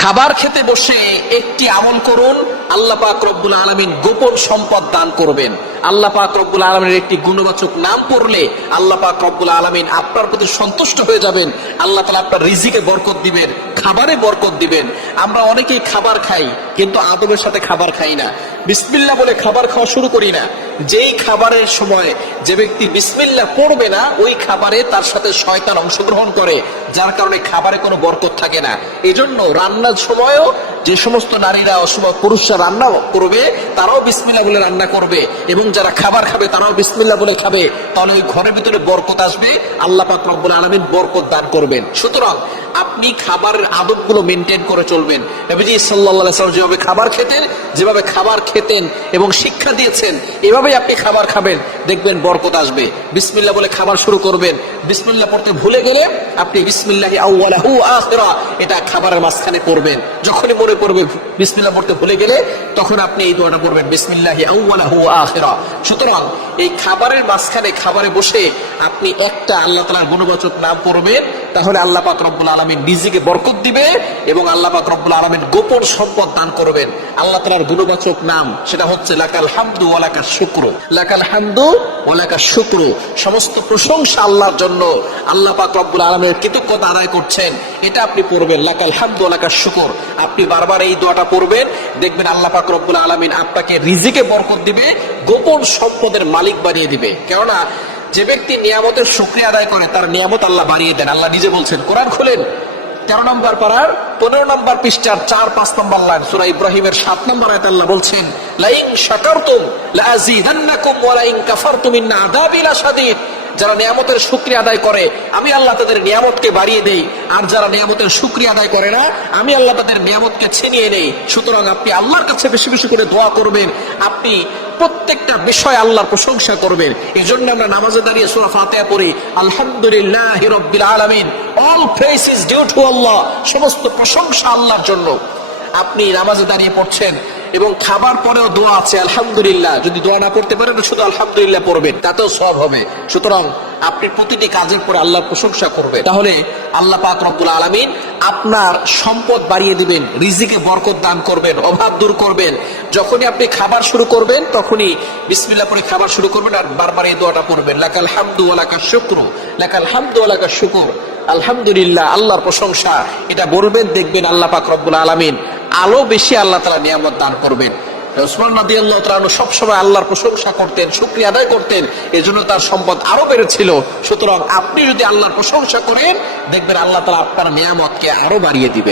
খাবার খেতে বসে একটি আমল করুন, আল্লাহ পাক রব্বুল আলমিন গোপন সম্পদ দান করবেন। আল্লাহ পাক রব্বুল আলমিনের একটি গুণবাচক নাম পড়লে আল্লাহ পাক রব্বুল আলমিন আপনার প্রতি সন্তুষ্ট হয়ে যাবেন। আল্লাহ তালা আপনার রিজিকে বরকত দিবেন, খাবারে বরকত দিবেন। আমরা অনেকেই খাবার খাই, কিন্তু আদবের সাথে খাবার খাই না। বিসমিল্লা বলে খাবার খাওয়া শুরু করি না। যেই খাবারের সময় যে ব্যক্তি বিসমিল্লা পড়বে না, ওই খাবারে তার সাথে শয়তান অংশগ্রহণ করে, যার কারণে খাবারে কোনো বরকত থাকে না। এজন্য রান্নার সময়ও যে সমস্ত নারীরা অথবা পুরুষরা রান্না করবে, তারাও বিসমিল্লা বলে রান্না করবে। এবং যারা খাবার খাবে, তারাও বিসমিল্লা বলে খাবে। তাহলে ওই ঘরের ভিতরে বরকত আসবে। আল্লাহ পাক রব্বুল আলমিন বরকত দান করবেন। সুতরাং আপনি খাবারের আদবগুলো মেনটেন করে চলবেন। যেভাবে খাবার খেতেন, যেভাবে খাবার খেতেন এবং শিক্ষা দিয়েছেন, এভাবেই আপনি খাবার খাবেন। দেখবেন বরকত আসবে। বিসমিল্লা বলে খাবার শুরু করবেন। বিসমিল্লাহ পড়তে ভুলে গেলে আপনি বিসমিল্লাহি এটা খাবারের মাঝখানে পড়বেন। যখনই মনে পড়বে বিসমিল্লাহ পড়তে ভুলে গেলে, তখন আপনি এই দোয়াটা পড়বেন, বিসমিল্লাহি আউয়ালাহু আখিরা। সুতরাং এই খাবারের মাঝখানে খাবারে বসে আপনি একটা আল্লাহ তাআলার গুণবাচক নাম পড়বেন তাহলে আল্লাহ পাক রব্বুল আলামিন নিজেকে বরকত দিবে এবং আল্লাহ পাক রব্বুল আলামিন গোপন সম্পদ দান করবেন। আল্লাহ তাআলার গুণবাচক নাম সেটা হচ্ছে লাকাল হামদু ওয়া শুক্র। লাকাল হামদু ওয়া লাকাশ শুকরু। সমস্ত প্রশংসা আল্লাহর জন্য আল্লাহ পাক রব্বুল আলামিনের কৃতজ্ঞতা আদায় করছেন। এটা আপনি পড়বেন, লাকাল হামদু ওয়া লাকাশ শুকর। আপনি বারবার এই দোয়াটা পড়বেন, দেখবেন আল্লাহ পাক রব্বুল আলামিন আপনাকে রিজিকে বরকত দিবে, গোপন সম্পদের মালিক বানিয়ে দিবে। কেননা যে ব্যক্তি নিয়ামতের শুক্রিয়া আদায় করে, তার নিয়ামত আল্লাহ বাড়িয়ে দেন। আল্লাহ নিজে বলছেন, কোরআন খোলেন। তেরো নম্বর পাড়ার, পনেরো নম্বর পৃষ্ঠার চার, পাঁচ নম্বর লাইন, সুরা ইব্রাহিমের সাত নম্বর আয়াত আল্লাহ বলছেন লাইং শাকারতুম লাযিদান্নাকুম ওয়া লাইন কাফারতুম ইন্না আযাবি লাশাদীদ। যারা নিয়ামতের শুক্রিয়া আদায় করে, আমি আল্লাহ তাদের নিয়ামতকে বাড়িয়ে দেই। আর যারা নিয়ামতের শুক্রিয়া আদায় করে না, আমি আল্লাহ তাদের নিয়ামতকে ছিনিয়ে নেই। সুতরাং আপনি আল্লাহর কাছে বেশি বেশি করে দোয়া করবেন। আপনি প্রত্যেকটা বিষয় আল্লাহর প্রশংসা করবেন এই জন্য আমরা নামাজে দাঁড়িয়ে সুরা ফাতিহা পড়ি, আলহামদুলিল্লাহ রব্বিল আলামিন। All praise is due to Allah সমস্ত প্রশংসা আল্লাহর জন্য। আপনি নামাজে দাঁড়িয়ে পড়ছেন এবং খাবার পরেও দোয়া আছে, আলহামদুলিল্লাহ। যদি দোয়া না পড়তে পারেন শুধু আলহামদুলিল্লাহ পড়বেন, তাতেও সব হবে। সুতরাং আপনি প্রতিটি কাজের পরে আল্লাহর প্রশংসা করবেন। তাহলে আল্লাহ পাক রব্বুল আলামিন আপনার সম্পদ বাড়িয়ে দিবেন, রিজিকে বরকত দান করবেন, অভাব দূর করবেন। যখনই আপনি খাবার শুরু করবেন, তখনই বিসমিল্লা পরে খাবার শুরু করবেন আর বারবার এই দোয়াটা পড়বেন। লাকাল হামদু আলাকা শুক্র, লাকাল হামদু আলাকা শুকুর। আলহামদুলিল্লাহ, আল্লাহর প্রশংসা। এটা বলবেন, দেখবেন আল্লাহ পাক রব্বুল আলামিন আলো বেশি আল্লাহ তালা নিয়ামত দান করবেন। ওসমান নদী আল্লাহ তালু সবসময় আল্লাহর প্রশংসা করতেন, শুক্রিয়া আদায় করতেন। এজন্য তার সম্পদ আরও বেড়েছিল। সুতরাং আপনি যদি আল্লাহর প্রশংসা করেন, দেখবেন আল্লাহ তালা আপনার নিয়ামতকে আরও বাড়িয়ে দিবেন।